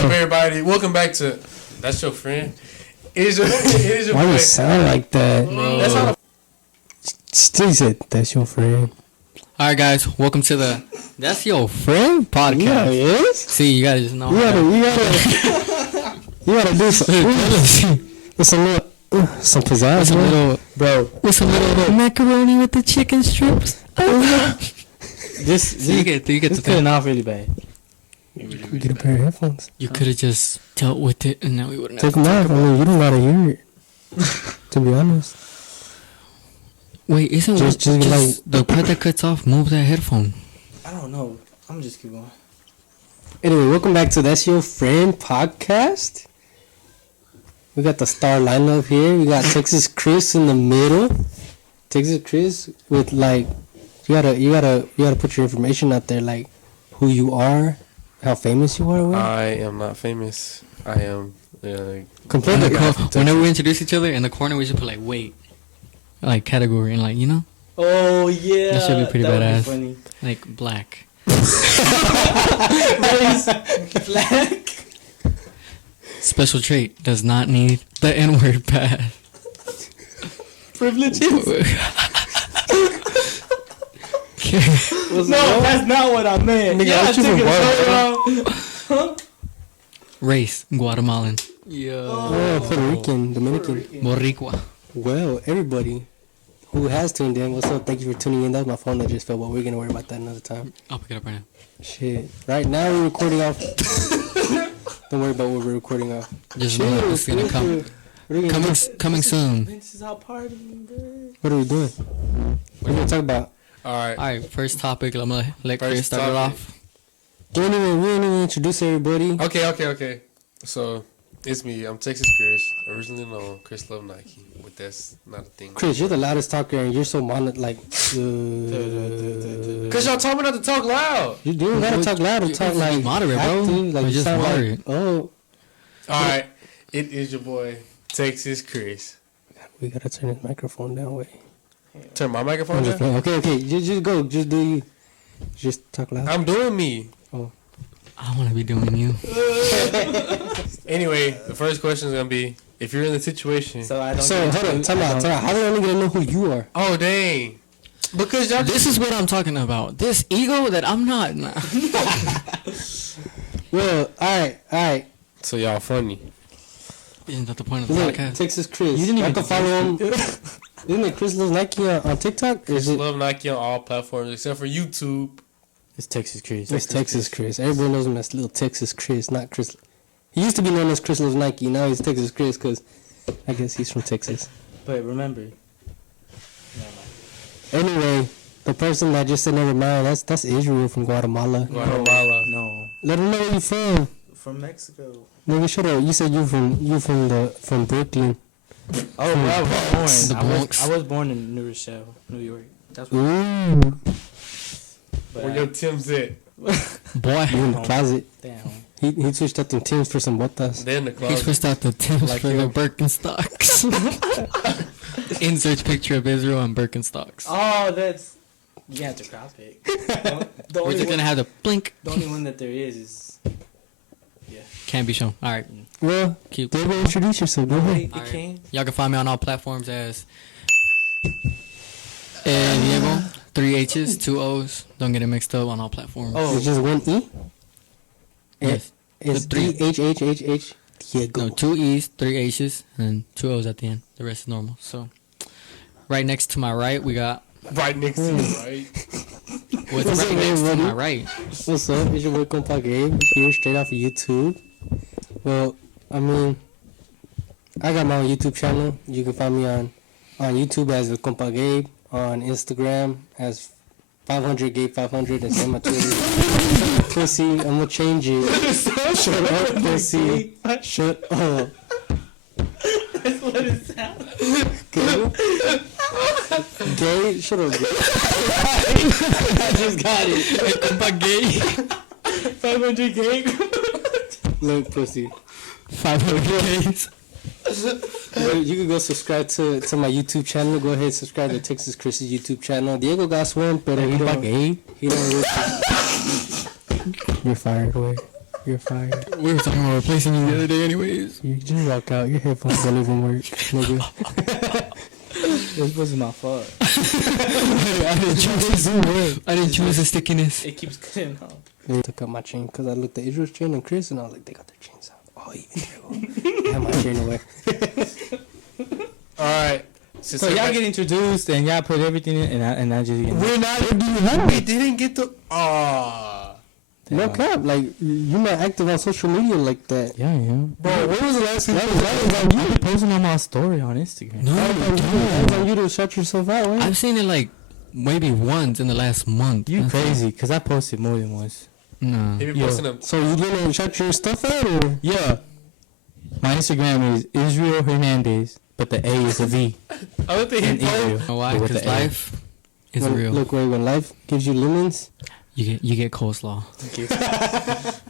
Everybody, welcome back to That's Your Friend. It is your Why boy. do you sound like that? That's how Still said that's your friend. Alright guys, welcome to the That's Your Friend podcast. Yeah, yes. See, you gotta just know. You gotta do some. It's a little, some pizzazz, What's a little, bro. what's a little macaroni with the chicken strips? This You get the cutting thing. off really bad. We get a pair of headphones. You could have just dealt with it, and now we wouldn't Take have. them off. I mean, you don't gotta hear it. To be honest. Wait, isn't Just like- the part that cuts off? Move that headphone. I don't know. I'm gonna just keep going. Anyway, welcome back to That's Your Friend podcast. We got the star lineup here. We got Texas Chris in the middle. Texas Chris with like, you gotta put your information out there, like who you are, how famous you are. With. I am not famous. I am. Compared to Whenever we introduce each other in the corner, we should put like wait, like category, and like Oh yeah, That should be pretty would badass. funny. like black. Black. Special trait does not need the N-word pass. Privileges. no, No, that's not what I meant. Nigga, Yeah, I what you took from it so wrong. Race, Guatemalan. Yeah. oh, Puerto Rican, Dominican. Boricua. Well, everybody who has tuned in, what's up? Thank you for tuning in. That was my phone that just fell, but we're gonna worry about that another time. I'll pick it up right now. Shit. Right now we're recording off. Don't worry about what we're recording off. Just know it's gonna come. What are we gonna Coming soon. This is our party, bro. What are we doing? What are we gonna talk about? All right. Alright, first topic. I'm gonna let First Chris start it topic. off. We didn't even introduce everybody. Okay. So, it's me. I'm Texas Chris. Originally known Chris Love Nike. But that's not a thing. Chris, you're the loudest talker, and you're so like. Because y'all told me not to talk loud. You do gotta talk loud and talk like moderate, bro. active, like Or you just sound moderate. like, oh, All right. It is your boy, Texas Chris. we gotta turn his microphone down. Wait. Turn my microphone I'm just down. playing. Okay. Just go. Just do you. Just talk loud. I'm doing me. I wanna be doing you. Anyway, the first question is going to be, if you're in the situation. So I don't. So hold on. Time out. How do I only gonna know who you are? Oh, dang. Because y'all This is what I'm talking about. This ego that I'm not. Nah. Well, all right. So y'all funny. Isn't that the point of the Look, podcast? Texas Chris. You didn't I even can follow him. Isn't it Chris Loves Nike on TikTok? Or Chris is it? Love Nike on all platforms except for YouTube. It's Texas Chris. It's Texas Chris. Everybody knows him as little Texas Chris, not Chris. He used to be known as Chris Loves Nike. Now he's Texas Chris because I guess he's from Texas. But remember. Anyway, the person that just said never mind, that's Israel from Guatemala. Guatemala. No. Let him know where you from. From Mexico. Nigga, shut up. You said you from Brooklyn. Oh, bro, I was The born. Bronx. I was born in New Rochelle, New York. That's what. Ooh, But Where your Tim's at? Boy, you in the closet. damn. He switched out them Tims for some botas. They're in the he closet. switched out the Tims Like for you. the Birkenstocks. Insert picture of Israel and Birkenstocks. Oh, that's. You have to crop it. The We're only just one- gonna have the blink. The only one that there is. Can't be shown. Alright, Well, cute. David, introduce yourself. Go ahead. The king. Y'all can find me on all platforms as Diego. 3 H's, 2 O's. Don't get it mixed up on all platforms. Oh. It's just one E. Yes. It's The three- H. Diego. No, 2 E's, 3 H's, and 2 O's at the end. The rest is normal. So, right next to my right, we got. Right next to you, right? What's What's right up, next to everybody? my right? What's up? It's your boy Compa Gabe here straight off of YouTube. Well, I mean, I got my own YouTube channel. You can find me on YouTube as the Compa Gabe, on Instagram as 500 Gabe 500, and same on Twitter. Pussy, I'm gonna change it. Shut up, pussy. Shut up. That's what it sounds. Gay, shut up. Gay. I just got it. Compa gay. 500 gang. Look, pussy. 500 K's. Well, you can go subscribe to my YouTube channel. Go ahead, subscribe to Texas Chris's YouTube channel. Diego got swim, but he don't. He don't. You're fired. Away. You're fired. We were talking about replacing you the other day, anyways. You just walk out. Your headphones don't even work, nigga. This wasn't my fault. I didn't choose the stickiness. It keeps cutting off. They took out my chain because I looked at Israel's chain and Chris, and I was like, they got their chains out. Oh, even there. I had my chain away. All right. Since So y'all get introduced and y'all put everything in, and I just get. we're not. We didn't get the. No cap. Like, you're not active on social media like that. Yeah, yeah. Bro, when was the last time? That was on you. I be posting on my story on Instagram. No, That was on you to shut yourself out, right? I've seen it like maybe once in the last month. You That's crazy? Cause I posted more than once. No. They be Yo. posting them. So you gonna shut your stuff out, or? Yeah. My Instagram is Israel Hernandez, but the A is a V. I don't think he In posted. Israel. You know why? But with Because the A. life is When- real. Look, when life gives you lemons, You get coleslaw.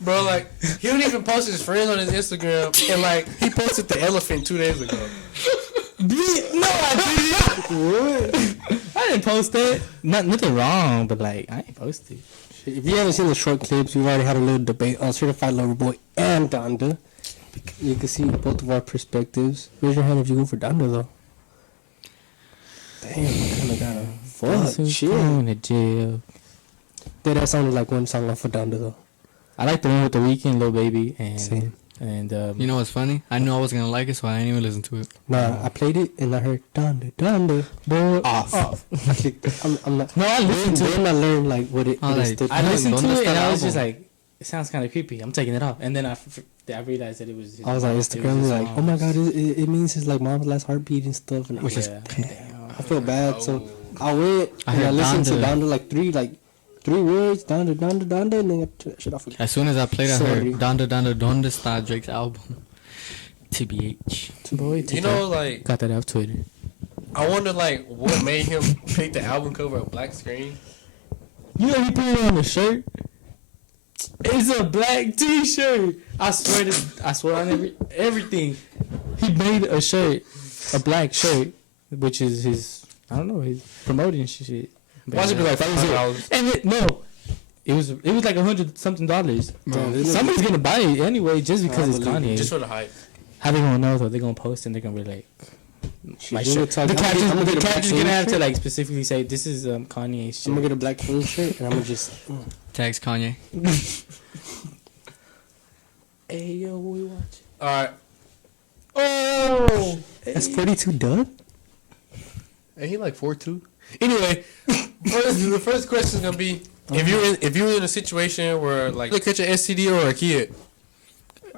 Bro, like, he don't even post his friends on his Instagram. And, like, he posted the elephant 2 days ago. No, I didn't. I didn't post that. Nothing wrong, but like I ain't posted. if you haven't seen the short clips, we've already had a little debate on Certified Lover Boy and Donda. You can see both of our perspectives. Raise your hand if you go for Donda, though. Damn, I kind of got a fuck shit. Going to jail. Yeah, that sounded like one song off for Donda, though. I like the one with the Weeknd, Lil Baby, Same. and You know what's funny? I knew I was gonna like it, so I didn't even listen to it. Nah, I played it and I heard Donda, boy, off. I clicked it. I'm not. No, I listened to it. Then I learned like what it Oh, like, stood I for. listened to ¿Dónde it está and el I was álbum? just like, it sounds kind of creepy. I'm taking it off, and then I realized that it was. His I was on mom. It Instagram his like, oh my god, it means his like mom's last heartbeat and stuff. And I Which was is like, Yeah. damn. I feel bad, so I went I and I heard listened to Donda. Donda like three words, Donda, and then I took that shit off. As soon as I played, I heard Sorry. Donda Donda Donda está Drake's album. TBH. Boy, You know, like, got that off Twitter. I wonder, like, what made him pick the album cover of black screen. You know he put it on the shirt. It's a black T-shirt. I swear on everything. He made a shirt, a black shirt, which is his. I don't know. He's promoting shit. Why should it be like That was it. $5? And it was like $100-something. Damn, Somebody's gonna buy it anyway just because it's believe Kanye. Just for the hype. How they gonna know though? They're gonna post and they're gonna be like, my You shirt. talk- The I'm gonna get a black caption's gonna have to shirt. like specifically say this is Kanye's I'm gonna shirt. get a black King shirt and I'm gonna just. Tags Kanye. Hey yo, what we watch? Alright. Oh, That's 42 done. Ain't he like 4'2"? Anyway, the first question is gonna be if you're in a situation where like you catch an STD or a kid.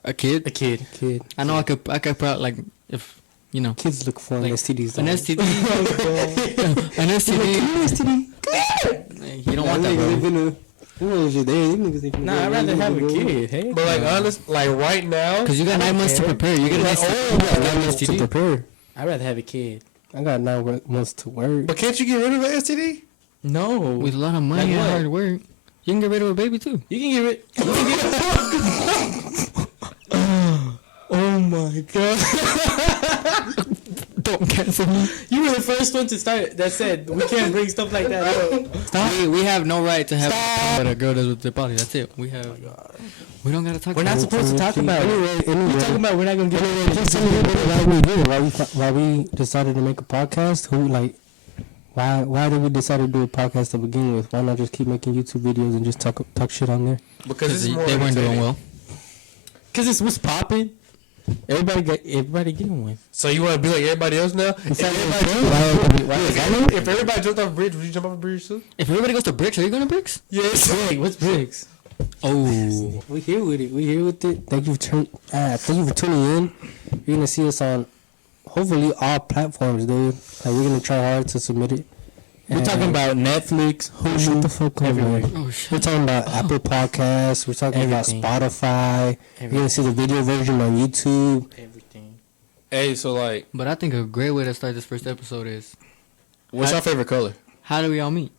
A kid? a kid. Kid. I know I could put like if you know Kids look for Like, STDs. an though. STD. An STD. You don't want that, bro. Nah, I'd rather have a kid. Hey, But like honest, like right now, Because you got 9 months to prepare. You get an Like, STD. oh, You got an to STD. prepare. I'd rather have a kid. I got 9 months to work. but can't you get rid of an STD? No, With a lot of money Like and what? hard work, you can get rid of a baby too. you can give it. You can give it. Oh my god! Don't cancel me. You were the first one to start that said we can't bring stuff like that up. Stop. We have no right to have what a girl does with their body. That's it. We have. We don't gotta talk. We're not about supposed to talk about it. We're Anyway, talking about we're not gonna get just tell me why we do it. Why we decided to make a podcast? Why did we decide to do a podcast to begin with? Why not just keep making YouTube videos and just talk shit on there? Because this is more they weren't doing entertaining. well. Cause it's what's popping. Everybody getting one. So you want to be like everybody else now? If everybody jumped off a bridge, would you jump off a bridge too? If everybody goes to Bricks, are you going to Bricks? Yes. Wait, what's Briggs? Oh, We here with it. We here with it. Thank you for tuning in. You're gonna see us on hopefully all platforms, dude. Like we're gonna try hard to submit it. We're talking about Netflix, Shut the Hulu, fuck up, everywhere. man. oh shit. We're talking about Apple Podcasts. We're talking Everything. about Spotify. You're gonna see the video version on YouTube. Everything. Hey, so like, But I think a great way to start this first episode is what's your favorite color? how do we all meet?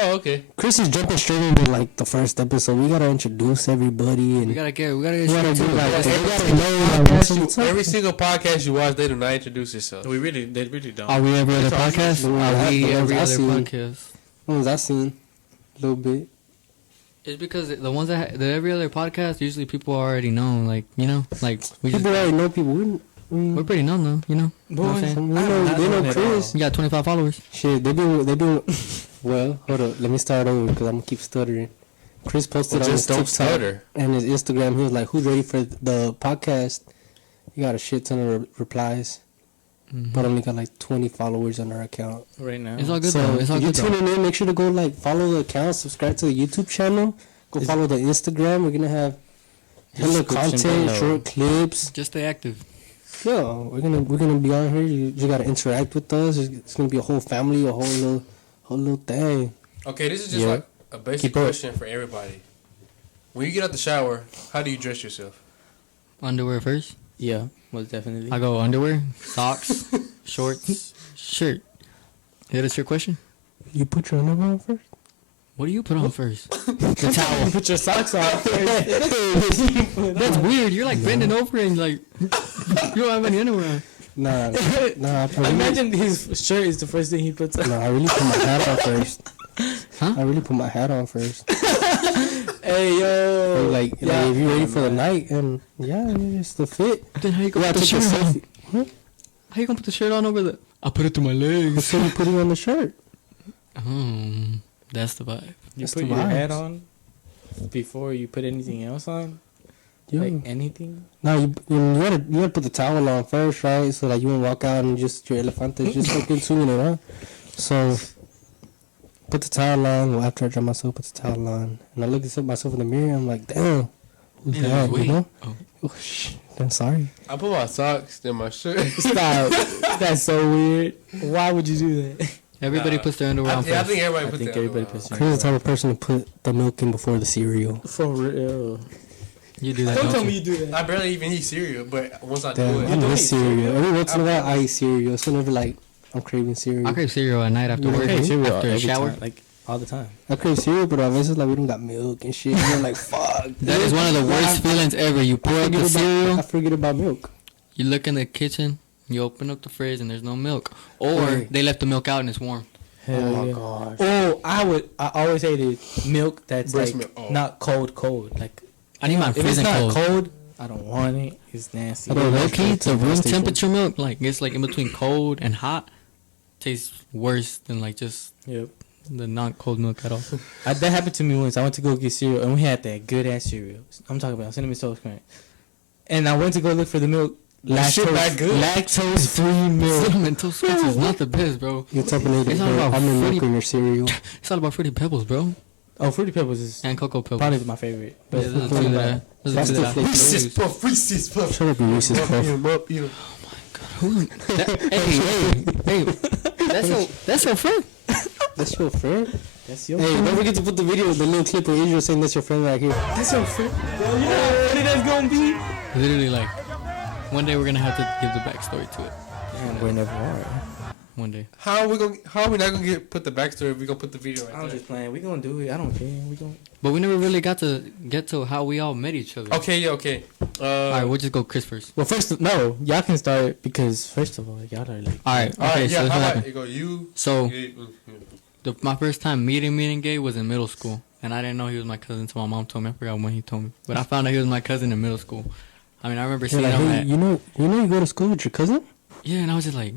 Oh, okay. Chris is jumping straight into like the first episode. We gotta introduce everybody and We gotta get we gotta do straight to like it. we gotta know like what's up. Every single podcast you watch, they do not introduce yourself. They really don't. Are we every other That's podcast? all. Are we The ones every I other seen. podcast? What was I seen? A little bit. It's because the ones that every other podcast, usually people already know. Like, you know, like People already know people. we're pretty known though, you know. Boy, Know what I'm saying? They know Chris. You got 25 followers. Shit, they do. Well, hold up. Let me start over because I'm gonna keep stuttering. Chris posted on his Just don't TikTok stutter. and his Instagram. He was like, "Who's ready for the podcast?" He got a shit ton of replies, but only got like 20 followers on our account. right now. It's all good So though. It's all if you good though. tuning in, make sure to go like follow the account, subscribe to the YouTube channel, go follow the Instagram. We're gonna have hella Description content, below. short clips. Just stay active. Yo, we're gonna be on here. You just gotta interact with us. It's gonna be a whole family, a whole little thing. Okay, this is just Yeah. like a basic Keep up. question for everybody. When you get out the shower, how do you dress yourself? Underwear first. Yeah, most definitely. I go underwear, socks, shorts, shirt. Is that a trick question? You put your underwear on first. What do you put on first? The towel. You put your socks on first. That's weird. You're like bending over and like you don't have any underwear on. Nah. I Imagine his shirt is the first thing he puts on. I really put my hat on first. Huh? I really put my hat on first. Hey yo, Like if you're ready for the night, and it's the fit. Then how you gonna Yeah, put the take a shirt on? selfie. Huh? How you gonna put the shirt on over the? I put it through my But legs. so you put it on the shirt. That's the vibe. you That's put the your hat vibes. on before you put anything else on, Yeah. like anything. No, you gotta put the towel on first, right? So like you won't walk out and just your elefante is just fucking swinging it, huh? So put the towel on. Well, after I dry myself, put the towel on, and I look at myself in the mirror. I'm like, damn, who's Yeah, that? wait. You know? Oh. Oh shit. I'm sorry. I put my socks, then my shirt. Stop. That's so weird. Why would you do that? Everybody puts their underwear on I first. think everybody I puts think their everybody underwear puts on. Chris is the type of person to put the milk in before the cereal. For real. You do that. Don't Don't tell you? me you do that. I barely even eat cereal, but once I Damn, do I it, don't miss eat cereal. cereal? Every once in a while, I eat cereal. It's whenever like I'm craving cereal. I crave cereal at night after You work. crave cereal After a every shower. time, like all the time. I crave cereal, but obviously like we don't got milk and shit. You're like, fuck. That is one of the worst feelings ever. You pour up the I cereal, forget about milk. you look in the kitchen, you open up the fridge, and there's no milk. Or Right. they left the milk out and it's warm. Hell Oh my yeah. gosh. Oh, I always hated milk that's Breast like milk, oh. not cold. Like I need mine if it's freezing not cold. I don't want it. It's nasty. I don't Low like key, it. the room Station. temperature milk, like it's like in between cold and hot, tastes worse than like just Yep. the not cold milk at all. That happened to me once. I went to go get cereal and we had that good ass cereal. I'm talking about Cinnamon Toast Crunch. And I went to go look for the milk. shit that good? Lactose free milk. Cinnamon Toast Crunch is not the best, bro. You're typing it. It's all about I'm in milk fruity- in your cereal. It's all about Fruity Pebbles, bro, Oh, Fruity Pebbles is and Cocoa Pebbles. probably my favorite. But Yeah, those are two that I- those are That's two the that I flavor. Reese's use. Puff, Reese's Puff. Shut up, you Reese's Up, Puff. eat 'em up, eat 'em. Hey, that's your friend. That's your friend? that's your Hey, don't forget to put the video, the little clip of Israel saying that's your friend right here. That's your friend. Yo, you know how funny that's gonna be? Literally, like, one day we're gonna have to give the backstory to it. Damn, we never are. One day. How are we not gonna put the backstory if we gonna put the video right I'm there? just playing. We gonna do it. I don't care. We gonna. But we never really got to get to how we all met each other. Okay, yeah, okay. Alright, we'll just go Chris first. Well, no, y'all can start because first of all, y'all are like. Alright, all okay, right, so yeah. this How what about happened. you go? You. So, Yeah. my first time meeting Gay was in middle school. And I didn't know he was my cousin until my mom told me. I forgot when he told me. But I found out he was my cousin in middle school. I mean, I remember You're seeing like, him hey, at... you know you go to school with your cousin? Yeah, and I was just like...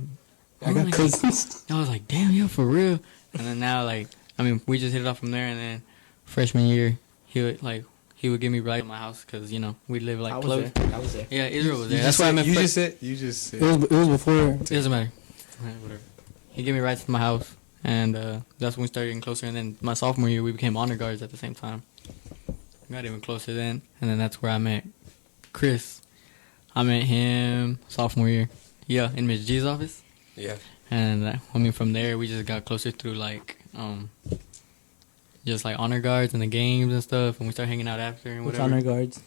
I got like, cousins. I was like, damn, yo, for real. And then now, like, I mean, we just hit it off from there. And then freshman year, he would give me rides to my house because, you know, we live like I was close. there. I was there. Yeah, Israel was there. You That's just why I said- met You Fred. just said. It was before. It doesn't matter. Whatever. He gave me rides to my house. And that's when we started getting closer. And then my sophomore year, we became honor guards at the same time. We got even closer then. And then that's where I met Chris. I met him sophomore year. Yeah, in Miss G's office. Yeah. And I mean, from there, we just got closer through like, just like honor guards and the games and stuff. And we started hanging out after and What's whatever. honor guards?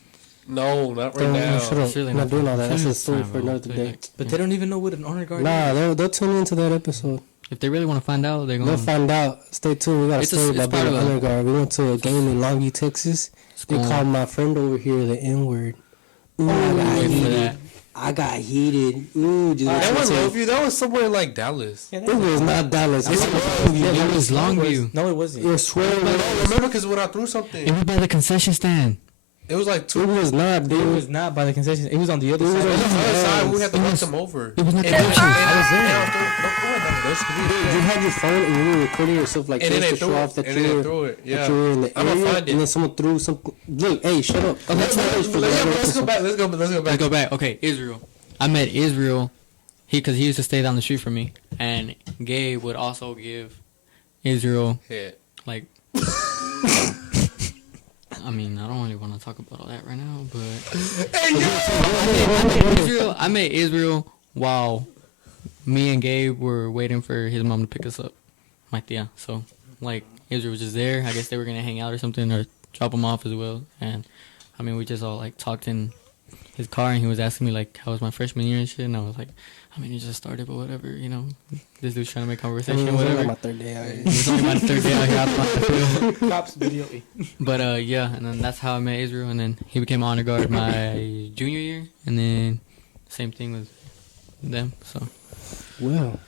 No, not right Don't now. shut up. Surely I'm not doing all that. That's a It's story fine, for bro. another day. But they don't even know what an honor guard Nah, is. they'll tune into that episode. If they really want to find out, they're They'll going find out. Stay tuned. We got a It's a- story it's about part being of an a- honor guard. We went to a game in Longview, Texas. They School. called my friend over here the N-word. Ooh, Wait for that. I got heated. Ooh, just That what wasn't you Longview. That was somewhere in like Dallas. Yeah, said. It was not Dallas. Yes, It it was was. Longview. It was Longview. No, it wasn't. I swear. No, remember because when I threw something, It was by the concession stand. it was like It two. was not, It dude. was not by the concession. It was on the other It was side. on On the other Yes. side, we had to It walk was- them over. It was not And the then- option. and I was there. You had your phone and you were recording yourself like And then this they to show threw off it. that And you then they were, threw it. that Yeah. you were in the I'ma area, find and it. then someone threw some. Look, hey, shut up. Let's go back. Let's go Let's back. go back. Okay, Israel. I met Israel. Because he used to stay down the street from me, and Gabe would also give Israel Yeah. like. I mean, I don't really want to talk about all that right now, but I met Israel while me and Gabe were waiting for his mom to pick us up, my tia. So, like, Israel was just there. I guess they were gonna hang out or something, or drop him off as well. And I mean, we just all like talked in his car, and he was asking me like, "How was my freshman year and shit?" And I was like, "I mean, it just started, but whatever, you know." This dude's trying to make I conversation, mean, it was only whatever. my third day out here. It's only my third day out here. out the field. Cops video. But yeah, and then that's how I met Israel, and then he became honor guard my junior year, and then same thing with them. So Well,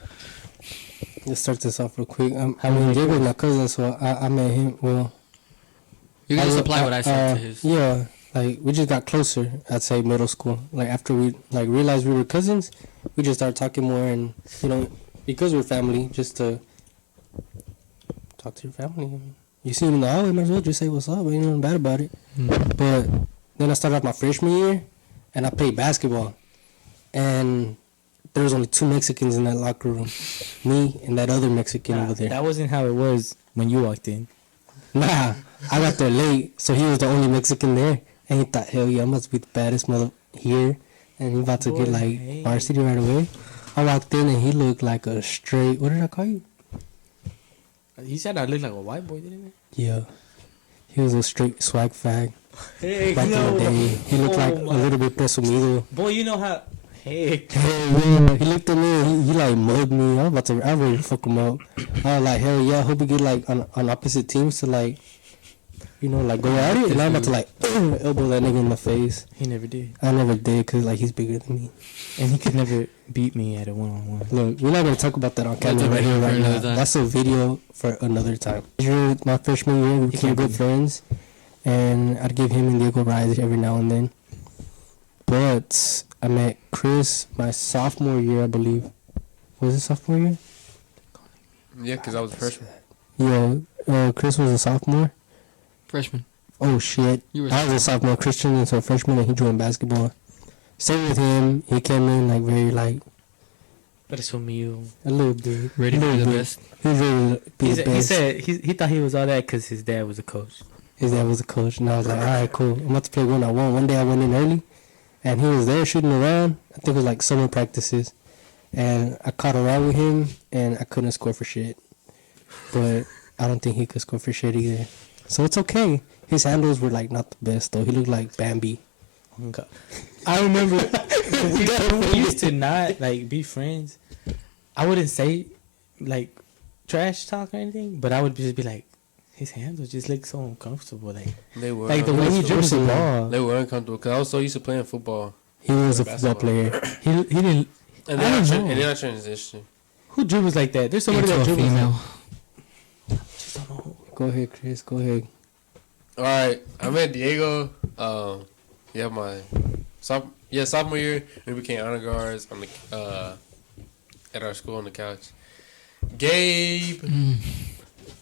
let's start this off real quick. I How mean, many Gabe was years? my cousin, so I met him. Well, you can just was- apply what I said to his. Yeah, like we just got closer. I'd say middle school. Like after we like realized we were cousins, we just started talking more, and you know, because we're family, just to talk to your family. You see him in the hallway, might as well just say what's up. Ain't nothing bad about it. Mm. But then I started off my freshman year, and I played basketball, and there was only 2 Mexicans in that locker room, me and that other Mexican over there. That wasn't how it was when you walked in. Nah, I got there late, so he was the only Mexican there, and he thought, hell yeah, I must be the baddest mother here, and he about to get Boy, like hey. varsity right away. I walked in and he looked like a straight. What did I call you? He said I looked like a white boy, didn't Yeah, he was a straight swag fag he? Hey, back in the day. He looked like a little bit presumido. Boy, you know how. Hey, Hey, man, he looked at me and he like mugged me. I was ready to fuck him up. I was like, hell yeah, I hope we get like on opposite teams to like, you know, like go at it. And I'm about to like elbow that nigga in the face. he never did, I never did because like he's bigger than me. and he could never beat me at a one-on-one. Look, we're not gonna talk about that on That's camera a right here video right for now. another time. That's a video for another time. During my freshman year, we became can't good be. friends, and I'd give him and Diego rides every now and then. But I met Chris my sophomore year, I believe. Was it sophomore year? Yeah, because I was a freshman. Yeah, Chris was a sophomore. Freshman. Oh shit! You were I was a sophomore. Christian is a freshman, and he joined basketball. Same with him. He came in like very like But it's from you. a little bit ready a for little the bit. best. He was ready to be the He best. said he thought he was all that because his dad was a coach. His dad was a coach, and I was like, all right, cool. I'm about to play one on one. One day I went in early, and he was there shooting around. I think it was like summer practices, and I caught around with him, and I couldn't score for shit. But I don't think he could score for shit either. So it's okay. His handles were like not the best though. He looked like Bambi. Oh, God. I remember when we used to not like be friends. I wouldn't say like trash talk or anything, but I would just be like, his handles just look so uncomfortable. They were. Like the way he dribbles the ball. They were uncomfortable because I was so used to playing football. He was a Basketball. football player. He didn't. And I then don't I, know. and then I transitioned. Who dribbles like that? There's somebody Into that a dribbles. female. Just don't know. Go ahead, Chris. Go ahead. All right, I met Diego. Yeah, my sophomore year, we became honor guards on the at our school on the couch. Gabe,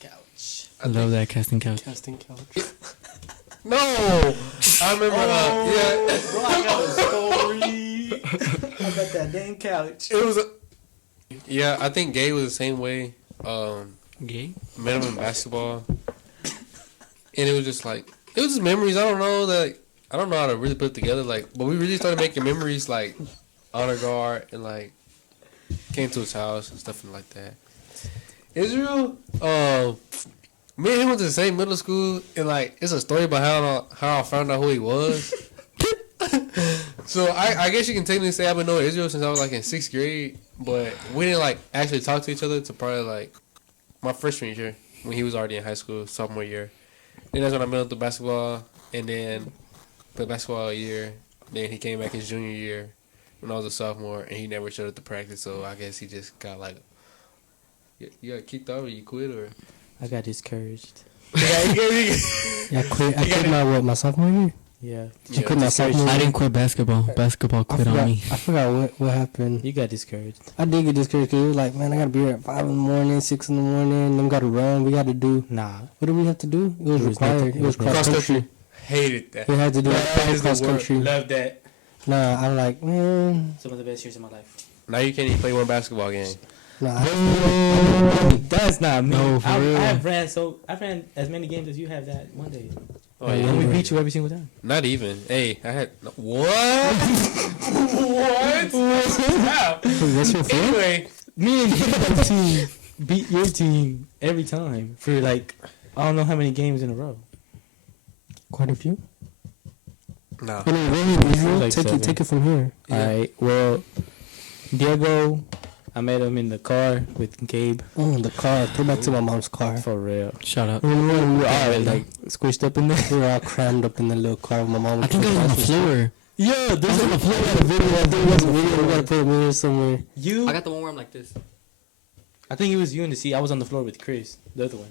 Couch. I love that casting couch. Casting couch. no, I remember. Yeah, Bro, I got a story. I got that dang couch. it was. Yeah, I think Gabe was the same way. Gay? Met him in basketball, and it was just like it was just memories. I don't know how to really put it together. Like, but we really started making memories like honor guard and like came to his house and stuff like that. Israel, me and him went to the same middle school, and like it's a story about how I found out who he was. So I guess you can technically say I've been knowing Israel since I was like in 6th grade, but we didn't like actually talk to each other to probably like my freshman year when he was already in high school, sophomore year. Then that's when I met him through basketball, and then played basketball a year. Then he came back his junior year. when I was a sophomore, and he never showed up to practice. So I guess he just got like, you got kicked out or you quit or. I got discouraged. Yeah, I quit my sophomore year. Yeah. Did you quit my sophomore I year? didn't quit basketball. Basketball quit on me. I forgot what happened. You got discouraged. I did get discouraged because it was like, man, I gotta be here at 5 in the morning, 6 in the morning. Then we gotta run. We gotta do. Nah. What did we have to do? It was required. nothing. It was Cross cross country. Hated that. We had to do cross country. Love that. Nah, I'm like, man. Some of the best years of my life. Now you can't even play one basketball game. Nah, That's not me. No, for real. I've ran as many games as you have that one day. Oh, Yeah, yeah. And we beat you every single time. Not even. Hey, I had what? What? Wow. that's your fault. Anyway, Me and your team beat your team every time for like I don't know how many games in a row. Quite a few. no. Like Take it from here. Yeah. All right. Well, Diego, I met him in the car with Gabe. Oh, the car. Go back to my mom's car. For real. Shut up. We were all like squished up in there. We were all crammed up in the little car with my mom. I think it was on the floor. Yeah, there's on the floor. We got a video. I think it was a video. We gotta put a video somewhere. You. I got the one where I'm like this. I think it was you in the seat. I was on the floor with Chris, the other one.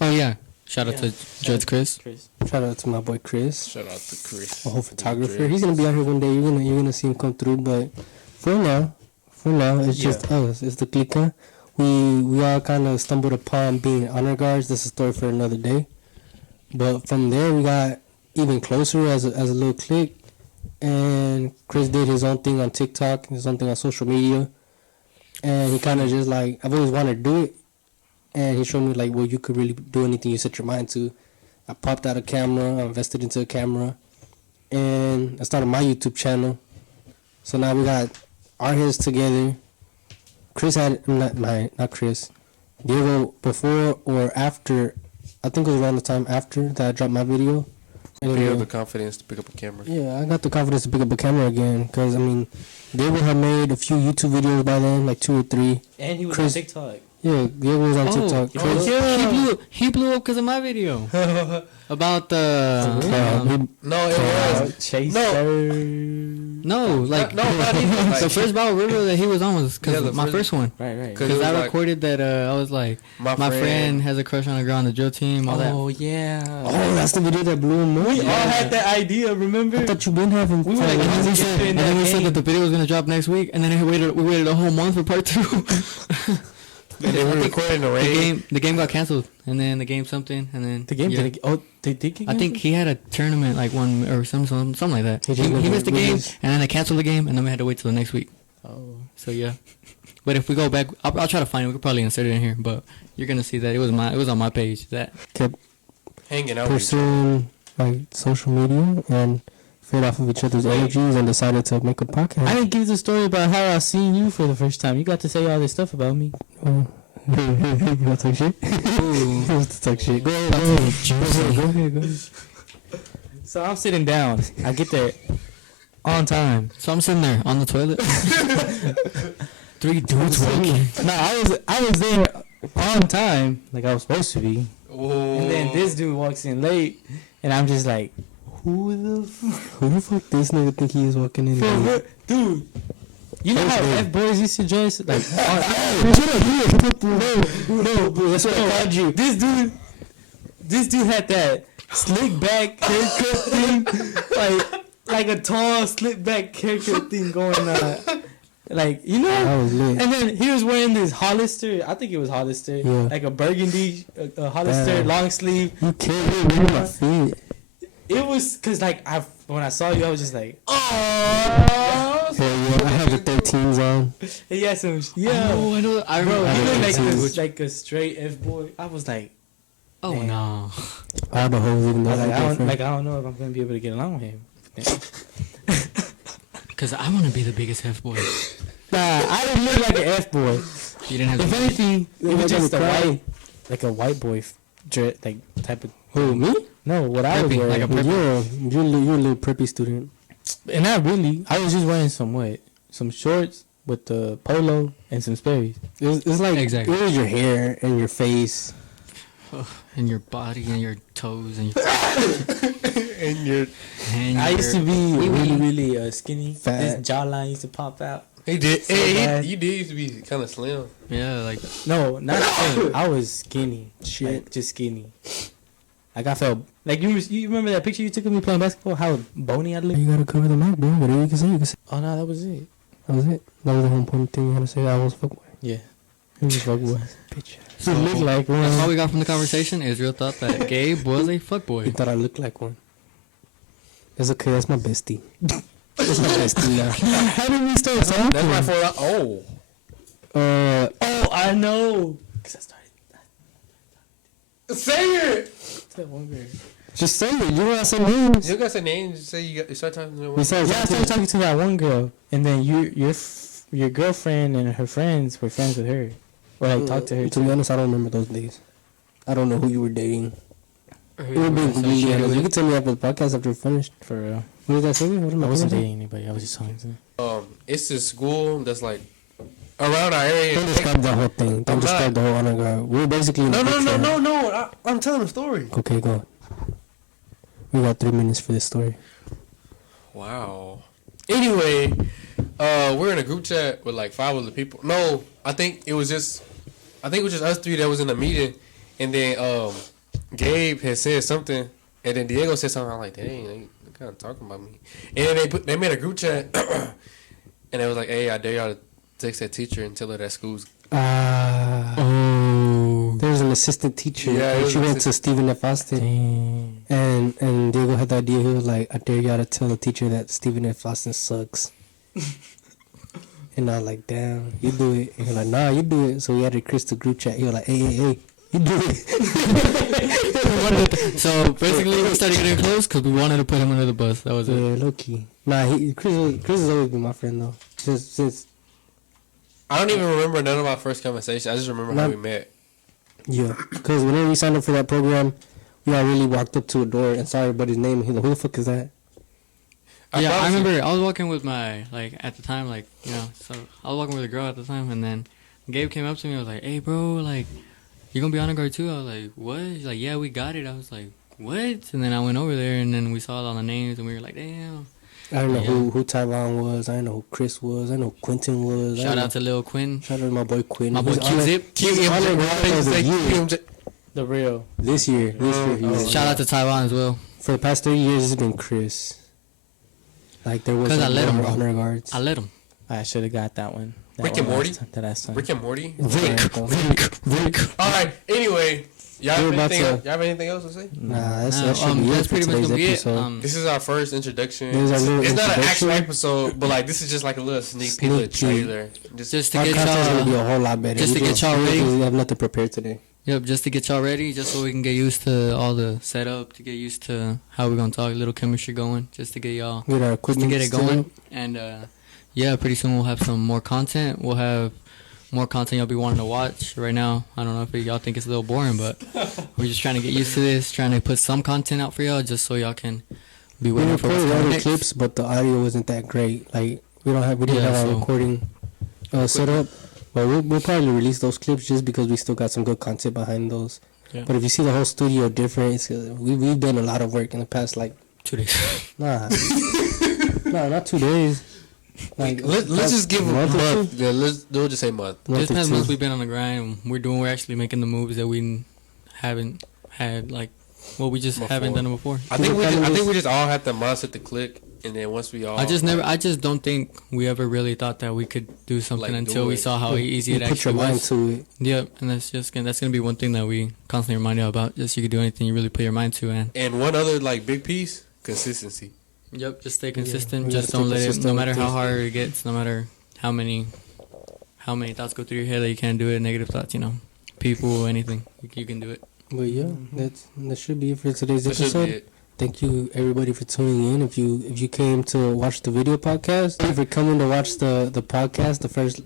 Oh yeah. Shout out Yeah. to Shout Judge out Chris. Chris. Shout out to my boy Chris, Shout out to Chris. a whole photographer. He's gonna be out here one day. You're gonna see him come through. But for now, it's just us. It's the clica. We all kind of stumbled upon being honor guards. That's a story for another day. But from there, we got even closer as a little clique. And Chris did his own thing on TikTok, his own thing on social media. And he kind of just like, I've always wanted to do it. And he showed me like, well, you could really do anything you set your mind to. I popped out a camera, I invested into a camera. And I started my YouTube channel. So now we got our heads together. Chris had, not Chris. Diego, before or after, I think it was around the time after that I dropped my video. You have Anyway, the confidence to pick up a camera. yeah, I got the confidence to pick up a camera again. Because, I mean, Diego had made a few YouTube videos by then, like 2 or 3. And he was Chris- on TikTok. Yeah, Diego was on TikTok. Oh, Chris, yeah. He blew up because of my video about the No, it was. Chaser. no, like no, not even. Like, the first Battle River that he was on was Yeah, because the my first one. Right, right. Cause Because it was I like, recorded that I was like my friend has a crush on a girl on the drill team. All that. Oh, yeah. oh, that's the video that blew him up. We all had that idea, remember? I thought you been having We were like, And then, we Get said, in and that then we said game. that the video was gonna drop next week, and then we waited a whole month for part 2. They were recording the raid. the game got canceled, and then the game something, and then The game yeah. they did get I think he had a tournament like one or something like that. He He, just never missed the game, released. and then they canceled the game, and then we had to wait till the next week. Oh. So yeah, but if we go back, I'll try to find it. We could probably insert it in here, but you're gonna see that it was on my page. That kept Hanging out with each other. pursuing like social media and fed off of each other's energies and decided to make a podcast. I didn't give the story about how I seen you for the first time. You got to say all this stuff about me. Oh. You want to talk shit? You want to talk shit? Go ahead. So I'm sitting down. I get there on time. so I'm sitting there on the toilet. 3 dudes walking. No, I was there on time, like I was supposed to be. And then this dude walks in late, and I'm just like, who the Who the fuck this nigga think he is walking in there? fuck, dude? You know how F boys used to dress like? No, bro, that's what I called you. This dude had that slick back haircut thing, like a tall slick back haircut thing going on. Like, you know, I was lit. and then he was wearing this Hollister. I think it was Hollister, Yeah. like a burgundy Hollister Damn. long sleeve. You can't read my feet. It was cause like when I saw you, I was just like, oh. Yeah, I have the 13s on. He had some, Oh, I know. I bro. remember. He looked like Which- like a straight F boy. I was like, oh damn. no. All the hoes even I though was I like, different. I don't know if I'm gonna be able to get along with him. Because I want to be the biggest F boy. Nah, I didn't look like an F boy. You didn't have If to. anything, it Like was just a a crowd. white, like a white boy, like type of. Who, me? No, what I was Preppy, wearing. like a You're a little preppy student. And not really. I was just wearing some shorts with the polo and some Sperry's. It's like, Exactly. it was your hair and your face. And your body and your toes and your And you're and I used to be wee-wee. really was skinny. Fat. This jawline used to pop out. He did. So Hey, bad. you did used to be kind of slim. Yeah, like No, not skinny. I was skinny. Shit. Like, just skinny. Like I felt like you remember that picture you took of me playing basketball? How bony I looked. You gotta cover the mic, bro. Whatever you can say, you can say. Oh no, that was it. That was it. That was the whole important thing you had to say. I was fuckboy. Yeah, he was fuckboy. Bitch. So, You look like that's all one. we got from the conversation. Israel thought that Gabe was a You fuckboy. thought I looked like one. It's okay. That's my bestie. That's my bestie now. How did we start talking? That's my fault. Oh. Oh, I know. Cause I started Say it. that one girl. Just say it. You want some names? You got some names. Just say you start talking to We one. started Yeah, I started talking to that one girl, and then your girlfriend and her friends were friends with her, or like talked to her. To be honest, I don't remember those days. I don't know who you were dating. It would be completely honest. You can tell me after the podcast after we're finished. For real. What did I say? What am I I wasn't saying? dating anybody. I was just talking to them. It's this school that's like around our area. Don't describe the whole thing. Don't I'm describe not. the whole honor guard. We're basically in No, a no, group no, chat. no, no. I'm telling a story. Okay, go. We got 3 minutes for this story. Wow. Anyway, we're in a group chat with like 5 other people. No, I think it was just us 3 that was in a meeting, and then Gabe had said something, and then Diego said something. I'm like, dang, they kind of talking about me. And then they made a group chat, and it was like, hey, I dare y'all to text that teacher and tell her that school's. Oh. There was an assistant teacher. Yeah, it and was she an went to Stephen F. Austin. And Diego had the idea. He was like, I dare y'all to tell the teacher that Stephen F. Austin sucks. And I was like, damn, you do it. And he was like, nah, you do it. So we added Chris to group chat. He was like, hey, you do it. So basically, we started getting close because we wanted to put him under the bus. That was it. Yeah, low key. Nah, Chris has always been my friend though. Since I don't even remember none of our first conversations. I just remember how we met. yeah, because whenever we signed up for that program, we all really walked up to a door and saw everybody's name. And he's like, who the fuck is that? Yeah, I promise you. remember I was walking with my, like, at the time, like, you know, so I was walking with a girl at the time, and then Gabe came up to me and was like, hey, bro, like, you gonna be honor guard too? I was like, what? He's like, yeah, we got it. I was like, what? And then I went over there, and then we saw all the names, and we were like, damn. I don't know Yeah. who Tyvon was. I don't know who Chris was. I know who Quentin was. Shout out to Lil Quinn. Shout out to my boy Quinn. My boy He's honored- Q-Zip. he's honored guard of the year. The real. This year. He was. Shout out to Taiwan as well. For the past 30 years, it's been Chris. Like there was 'Cause I let him, more bro. honor guards. I let him. I should have got that one. That Rick and one Morty? last time- That last time. Rick and Morty. Rick. All right. Anyway, y'all We're have, about anything, to- y'all have anything else to say? Nah, that's, No, that should be it that's for pretty much today's gonna be it. episode. This is our first introduction. This is our little It's not an introduction. actual episode, but like this is just like a little sneak peek, Sneak little peek. trailer. Just to Our get content's gonna be y'all, a whole lot better. just to get y'all ready. We have nothing prepared today. yep, just to get y'all ready, just so we can get used to all the setup, to get used to how we're gonna talk, a little chemistry going, just to get y'all, Get our just to equipment get it set going. up. And yeah, pretty soon we'll have some more content. We'll have more content y'all be wanting to watch. Right now, I don't know if y'all think it's a little boring, but we're just trying to get used to this, trying to put some content out for y'all, just so y'all can be We waiting for what's recorded coming other next. clips, but the audio wasn't that great. Like we didn't Yeah, have our so- recording set up. But we'll probably release those clips just because we still got some good content behind those. Yeah. But if you see the whole studio different, it's, we've done a lot of work in the past. Like 2 days. nah, not 2 days. Like Let's just give a month or two? month. Yeah, we'll just say month. Month This or past two. month we've been on the grind. We're actually making the moves that we haven't had, like, well, we just haven't Before. done it before. I think we just all have the mindset to click, and then once we all. I just don't think we ever really thought that we could do something Like, until do we it. saw how easy You it put actually your mind was. to it. Yep, and that's gonna be one thing that we constantly remind you about. Just you can do anything you really put your mind to, and And one other like big piece, consistency. yep, just stay consistent. we just gotta don't stay let it. consistent No with matter how things. hard it gets, no matter how many thoughts go through your head that you can't do it, negative thoughts, people, anything, you can do it. But yeah, that should be it for today's That should episode. be it. Thank you everybody for tuning in. If you came to watch the video podcast, thank you for coming to watch the podcast, the first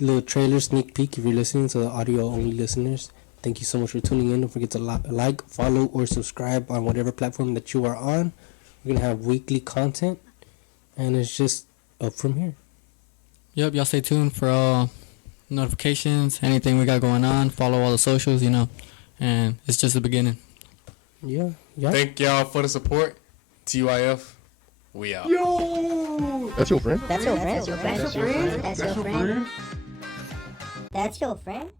little trailer sneak peek. If you're listening to the audio only listeners, thank you so much for tuning in. Don't forget to like, follow, or subscribe on whatever platform that you are on. We're gonna have weekly content, and it's just up from here. Yep, y'all stay tuned for all notifications, anything we got going on. Follow all the socials, and it's just the beginning. Yeah. Thank y'all for the support. TYF. We out. Yo! That's your friend? That's your friend? That's your friend? That's your friend? That's your friend?